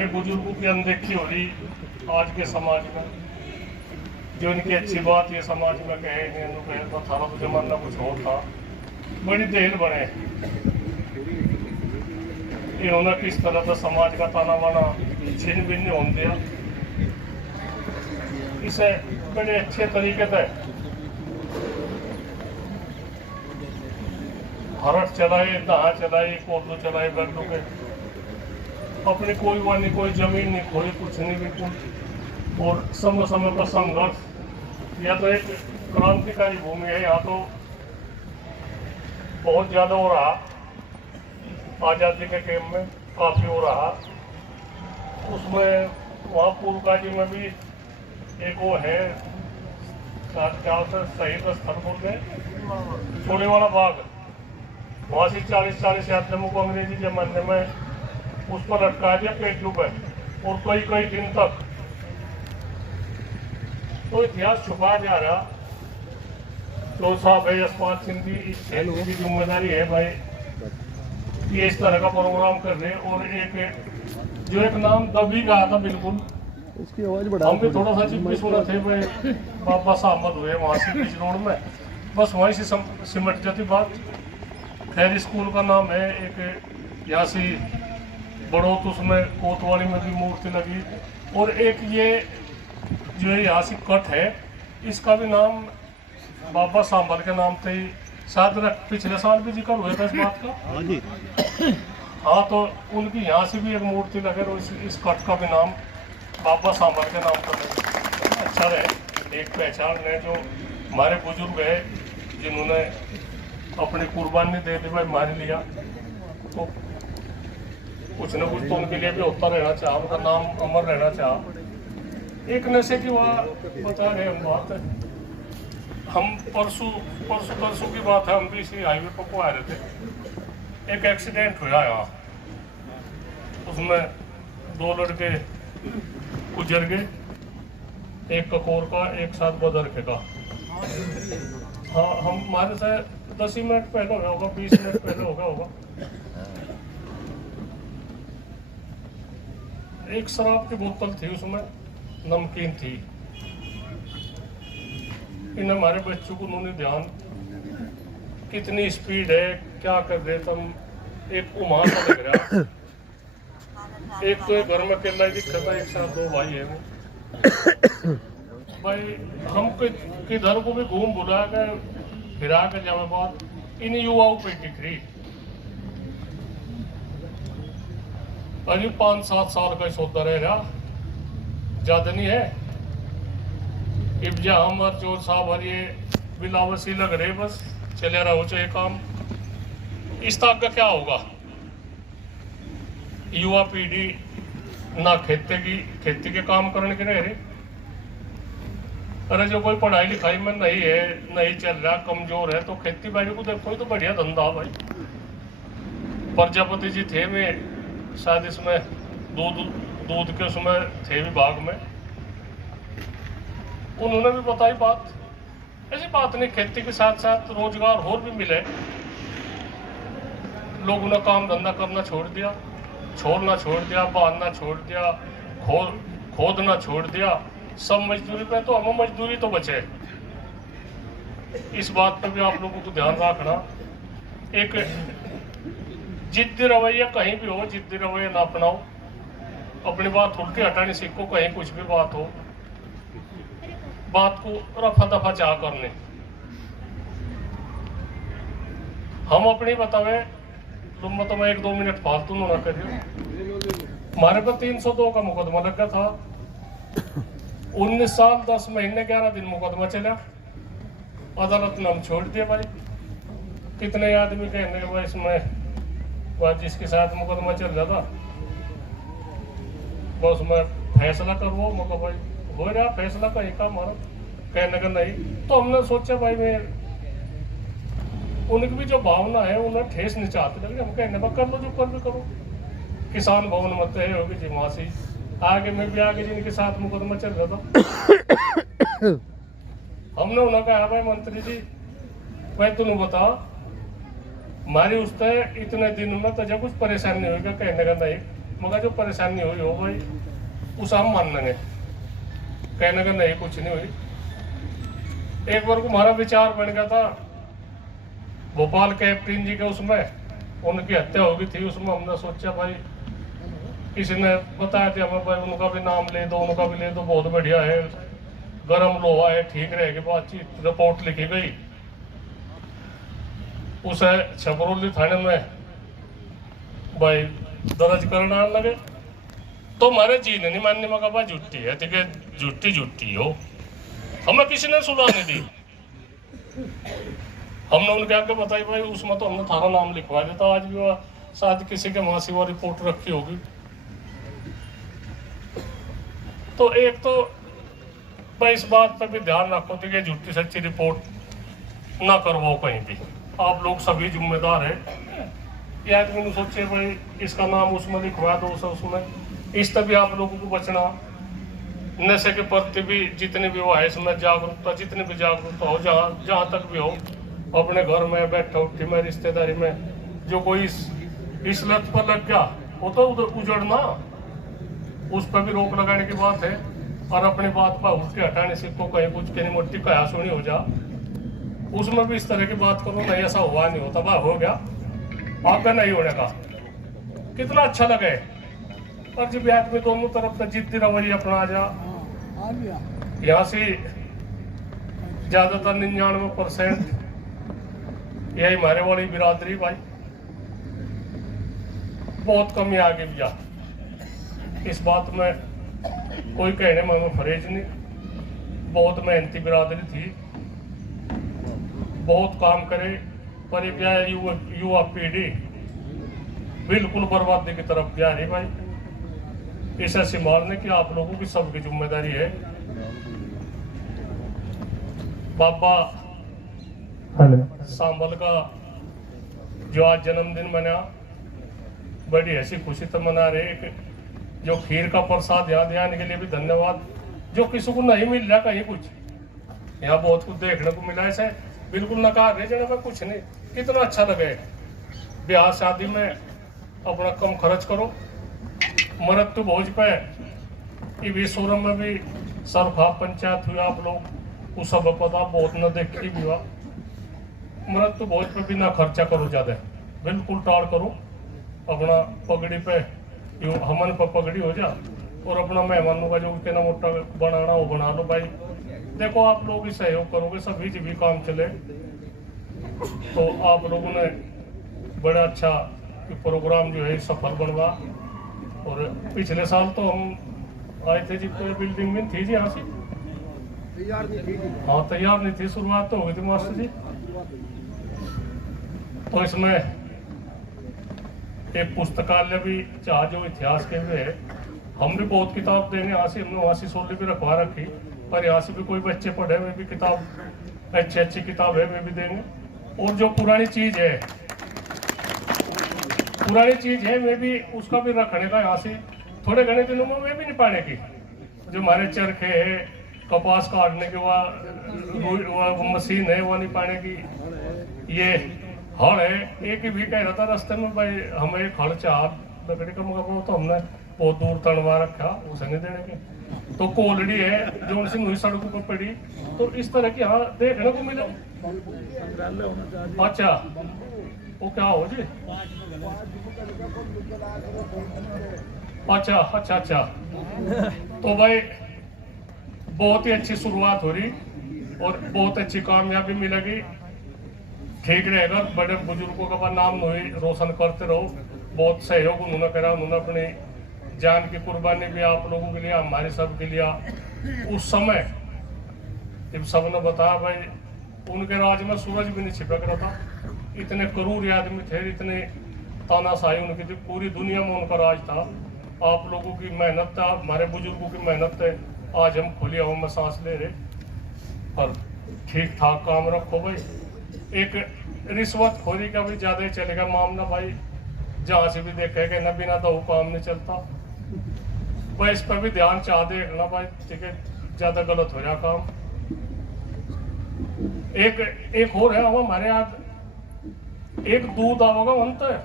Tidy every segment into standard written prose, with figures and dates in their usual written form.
हमारे बुजुर्गों की अनदेखी हो रही आज के समाज में। जो इनकी अच्छी बात ये समाज में कहे नहीं थारा तो जमाना कुछ और था, बड़ी देर बने इन्होंने किस तरह का समाज का ताना बाना छिन्न भिन्न होने दिया। इसे बड़े अच्छे तरीके से हरट चलाए, दहा चलाए, कोर्टो चलाए, बैठो के अपनी कोई वानी कोई जमीन नहीं खोई, कुछ नहीं बिल्कुल। और समय समय पर संघर्ष, या तो एक क्रांतिकारी भूमि है, यहाँ तो बहुत ज्यादा हो रहा आजादी के टाइम में, काफी हो रहा उसमें। वहाँ पूर्वकाजी में भी एक वो है क्या शहीद स्थल बोल गए छोड़े वाला बाग, वहाँ से 40-40 आदमियों को अंग्रेजी जमाने में उस पर लटका दिया पेटलू पे, और कई दिन तक। तो इतिहास छुपा जा रहा। तो साहब है यशपाल सिंह की जिम्मेदारी है भाई ये इस तरह का प्रोग्राम कर रहे। और एक नाम दबी गया था बिल्कुल, उसकी आवाज बढ़ा, हम भी थोड़ा सा चीज भी सुना थे भाई बाबा साहमद हुए वहाँ से बीच रोड में, बस वहीं से सिमट जाती बात। खैर स्कूल का नाम है एक यहाँ से बड़ौत, उसमें कोतवाली में भी मूर्ति लगी। और एक ये जो है यहाँ से कट है, इसका भी नाम बाबा सांभल के नाम से ही शायद पिछले साल भी जिक्र हुआ था इस बात का। हाँ जी, हाँ, तो उनकी यहाँ से भी एक मूर्ति लगे और इस कट का भी नाम बाबा सांभल के नाम पर है। अच्छा रहे, एक पहचान है जो हमारे बुजुर्ग है जिन्होंने अपनी कुर्बानी दे दी भाई हमारे लिया, तो कुछ न कुछ तो उनके लिए भी होता रहना चाहिए, उनका नाम अमर रहना चाहिए। एक नशे की वहाँ बता रहे हम बात है, हम परसों की बात है, हम भी इसी हाईवे पर को आ रहे थे, एक एक्सीडेंट हुआ यहाँ, उसमें 2 लड़के गुजर गए, एक ककोर का एक साथ बदरखे का। हाँ, हम हमारे से 10 मिनट पहले हो गया होगा, 20 मिनट पहले हो गया होगा। एक शराब की बोतल थी, उसमें नमकीन थी। इन हमारे बच्चों को उन्होंने ध्यान कितनी स्पीड है, क्या कर रहे तुम, एक उमार का लग रहा। एक तो घर में अकेला ही दिखता था, एक साथ 2 भाई है वो भाई। हम किधर को भी घूम बुला कर फिरा कर जावे बात इन युवाओं पे दिख रही। अभी 5-7 साल का सौदा रह रहा, ज्यादा नहीं है। इब्जा हमर जो साहब ये बिलावसी लग रहे, बस चले रहो चाहे काम। इस तरह का क्या होगा, युवा पीढ़ी ना खेती के काम करने के रह रही। अरे जो कोई पढ़ाई लिखाई में नहीं है, नहीं चल रहा, कमजोर है, तो खेती बाड़ी को देखो तो बढ़िया धंधा भाई। प्रजापति जी थे में शायद इसमें दूध के उसमें थे विभाग में, उन्होंने भी बताई बात। ऐसी बात नहीं, खेती के साथ साथ रोजगार और भी मिले। लोगों ने काम धंधा करना छोड़ दिया, छोड़ना छोड़ दिया, बांधना छोड़ दिया, खोदना छोड़ दिया, सब मजदूरी पे। तो हम मजदूरी तो बचे। इस बात पर भी आप लोगों को ध्यान रखना। एक जिद्दी रवैया कहीं भी हो, जिद्दी रवैया ना अपनाओ, अपनी बात उल्टी हटाने सीखो। कहीं कुछ भी बात हो, बात को रफा दफा चाह करने। हम अपनी बतावे, तुम मतलब 1-2 मिनट फालतू ना करियो। हमारे पर 302 का मुकदमा लगा था, 19 साल 10 महीने 11 दिन मुकदमा चला। अदालत ने हम छोड़ दिया भाई। कितने आदमी कहने भाई इसमें जिसके साथ मुकदमा चल रहा था बस मैं फैसला करवाओ, मगर भाई हो रहा फैसला कहीं का हमारा कहने का नहीं। तो हमने सोचा भाई मैं उनकी भी जो भावना है उन्हें ठेस नहीं चाहते, लेकिन हम कहने पर कर लो जो कर भी करो। किसान भवन मत है होगी जी मासी आगे में भी आगे जिनके साथ मुकदमा चल रहा था। हमने उन्हें कहा भाई मंत्री जी भाई तुम बताओ हमारी उस इतने दिन में तो जब कुछ परेशानी होगी, कहने का नहीं मगर जो परेशानी हुई हो भाई उस हम मान लेंगे, कहने का नहीं कुछ नहीं हुई। एक बार को हमारा विचार बन गया था भोपाल कैप्टन जी के, उसमें उनकी हत्या हो गई थी, उसमें हमने सोचा भाई किसी ने बताया था हमें भाई उनका भी नाम ले दो, उनका भी ले दो, बहुत बढ़िया है, गर्म लोहा है, ठीक रहेगी बातचीत। रिपोर्ट लिखी गई, उसे छपरौली थाने में भाई दर्ज करना लगे, तो हमारे जी ने नहीं मानने में कहा झूठी है, ठीक झूठी झूठी हो, हमें किसी ने सुना नहीं दी। हमने उनके आगे बताई भाई उसमें तो हमने थारा नाम लिखवा देता, आज भी वह शायद किसी के वहां से वो रिपोर्ट रखी होगी। तो एक तो भाई इस बात पर भी ध्यान रखो कि झूठी सच्ची रिपोर्ट ना करवाओ कहीं भी, आप लोग सभी जिम्मेदार है। ये आदमी ने सोचे भाई इसका नाम उसमें लिखवा दो, उसमें इस तभी आप लोगों को बचना। नशे के प्रति भी जितने भी वो है इसमें जागरूकता, जितनी भी जागरूकता हो, जहाँ तक भी हो, अपने घर में बैठा उठी में रिश्तेदारी में जो कोई इस लत पर लग गया वो तो उधर उजड़ना, उस पर भी रोक लगाने की बात है। और अपनी बात पर उठ के हटाने से को कहीं कुछ कहीं मोटी कया सुनी हो जा, उसमें भी इस तरह की बात करो, नहीं ऐसा हुआ नहीं होता, वह हो गया आपका नहीं होने का, कितना अच्छा लगे। और जब आदमी दोनों तरफ का जिद्दी रवैया अपना जा, यहाँ से ज्यादातर 99% यही हमारे वाली बिरादरी भाई, बहुत कम आगे भी जा, इस बात में कोई कहने में हमें फरेज नहीं। बहुत मेहनती बिरादरी थी, बहुत काम करे, पर ये क्या युवा पीढ़ी बिल्कुल बर्बादी की तरफ जा रही भाई। इसे संभालने की आप लोगों की सबकी जिम्मेदारी है। बाबा सांबल का जो आज जन्मदिन मना, बड़ी ऐसी खुशी तो मना रहे, जो खीर का प्रसाद याद आने के लिए भी धन्यवाद। जो किसी को नहीं मिल रहा कहीं कुछ, यहाँ बहुत कुछ देखने को मिला, ऐसे बिल्कुल नकार नहीं जाने का कुछ नहीं, कितना अच्छा लगे। ब्याह शादी में अपना कम खर्च करो, मृत्यु भोज पे ये सोरम में भी सरखा पंचायत हुई, आप लोग उस सब पता बहुत न देखी भी हुआ। मृत्यु भोज पे भी ना खर्चा करो ज्यादा, बिल्कुल टाल करो, अपना पगड़ी पे हमन पर पगड़ी हो जा, और अपना मेहमानों का जो कहना मोटा बनाना वो बना लो भाई। देखो आप लोग ही सहयोग करोगे सभी जी भी काम चले, तो आप लोगों ने बड़ा अच्छा प्रोग्राम जो है सफल बनवा। और पिछले साल तो हम आए थे जी, पूरी बिल्डिंग में थी जी, यहाँ से हाँ तैयार नहीं थी, शुरुआत तो हो गई थी मास्टर जी। तो इसमें एक पुस्तकालय भी चाह जो इतिहास के हुए है, हम भी बहुत किताब देंगे यहाँ से, हमने वहाँ से सोली भी रखवा रखी, पर यहाँ से भी कोई बच्चे पढ़े वे भी किताब अच्छी किताब है वे भी देंगे। और जो पुरानी चीज है वे भी उसका भी रखने का, यहाँ से थोड़े घने दिनों में वे भी नहीं पाने की। जो हमारे चरखे है, कपास काटने के वह मशीन है वो नहीं पाने की, ये हड़ है। एक ही भी कह रहा था रास्ते में भाई हमें एक हड़ चाह लकड़ी का मगर, तो हमने बहुत दूर तड़वा रखा, उसे नहीं देने के। तो कोलड़ी है जो उनसे हुई सड़कों पर पड़ी, तो इस तरह की यहाँ देखने को मिले। अच्छा वो क्या हो जी, अच्छा तो भाई बहुत ही अच्छी शुरुआत हो रही और बहुत अच्छी कामयाबी मिलेगी, ठीक रहेगा। बड़े बुजुर्गों का नाम रोशन करते रहो, बहुत सहयोग उन्होंने करा, उन्होंने अपनी जान की कुर्बानी भी आप लोगों के लिए, हमारे सब के लिए। उस समय जब सबने बताया भाई उनके राज में सूरज भी नहीं छिपक रहा था, इतने करूर आदमी थे, इतने तानाशाही उनकी थी, पूरी दुनिया में उनका राज था। आप लोगों की मेहनत था, हमारे बुजुर्गों की मेहनत है, आज हम खुली हवा में सांस ले रहे। और ठीक ठाक काम रखो भाई। एक रिश्वत खोरी का भी ज्यादा ही चलेगा मामला भाई, जहाँ से भी देखेगा ना बिना तो काम नहीं चलता भाई। इस पर भी ध्यान चाह देखना भाई, ठीक है, ज्यादा गलत हो रहा काम। एक और है हमारे यहाँ एक दूध आओगा बनता है,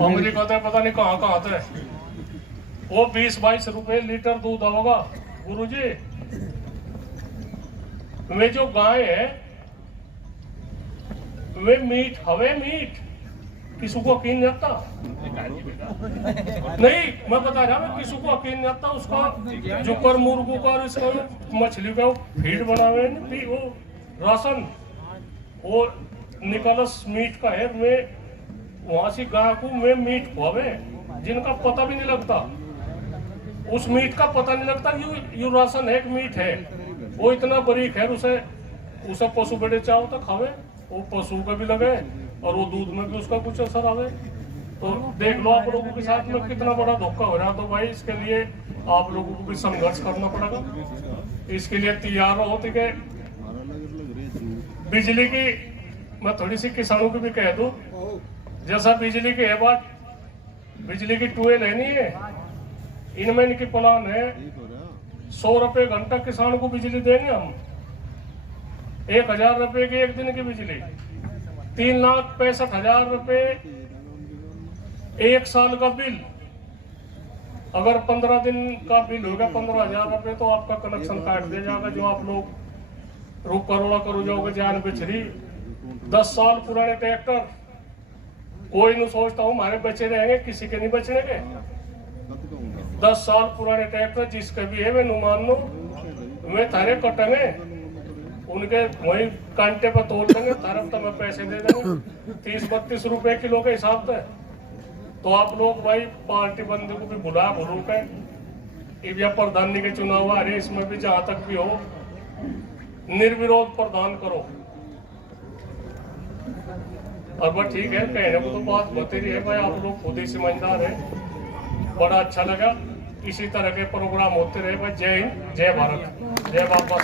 अमेरिका तो पता नहीं कहाँ कहाँ थे। वो 20-22 रुपए लीटर दूध होगा गुरुजी। वे जो गाय है वे मीट हवे मीट किसी को यकीन नहीं आता। नहीं मैं बता रहा हूँ किसी को यकीन नहीं आता। उसका जो कर मुर्गों का और इसका मछली का फीड बनावे नहीं वो राशन वो निकलस मीट का है। मैं वहां से गाय को मैं मीट खुआवे जिनका पता भी नहीं लगता। उस मीट का पता नहीं लगता यू राशन है मीट है। वो इतना बरीक है उसे पशु बड़े चाहो तो खावे वो पशु का भी लगे और वो दूध में भी उसका कुछ असर आवे। तो देख लो आप लोगों के साथ में कितना बड़ा धोखा हो रहा। तो भाई इसके लिए आप लोगों को भी संघर्ष करना पड़ेगा। इसके लिए तैयार रहो। ठीक है बिजली की मैं थोड़ी सी किसानों को भी कह दूं। जैसा बिजली की है बात बिजली की टूएल है नहीं है इनमें इनकी प्लान है 100 रुपए घंटा किसान को बिजली देंगे हम। 1000 रुपए की एक दिन की बिजली 3,65,000 रुपए एक साल का बिल। अगर 15 दिन का बिल होगा 15,000 रुपए तो आपका कनेक्शन काट दिया जाएगा। जो आप लोग रुक करोड़ा करो जाओगे जान बिछड़ी। 10 साल पुराने ट्रैक्टर कोई नहीं सोचता हूँ हमारे बचे रहेंगे किसी के नहीं बचने के। 10 साल पुराने ट्रैक्टर जिसके भी है वे नुमान लो वे थारे कटेंगे उनके वही कांटे पर तोड़ देंगे तरफ तो मैं पैसे दे देंगे 30-32 रुपए किलो के हिसाब से। तो आप लोग भाई पार्टी बंदी को भी बुला भूलू के प्रधानी के चुनाव आ रहे इसमें भी जहां तक भी हो निर्विरोध प्रदान करो। और बस ठीक है कहने को तो बात होती रही है भाई आप लोग खुद ही समझदार है। बड़ा अच्छा लगा। इसी तरह के प्रोग्राम होते रहे भाई। जय हिंद जय भारत जय बाबा।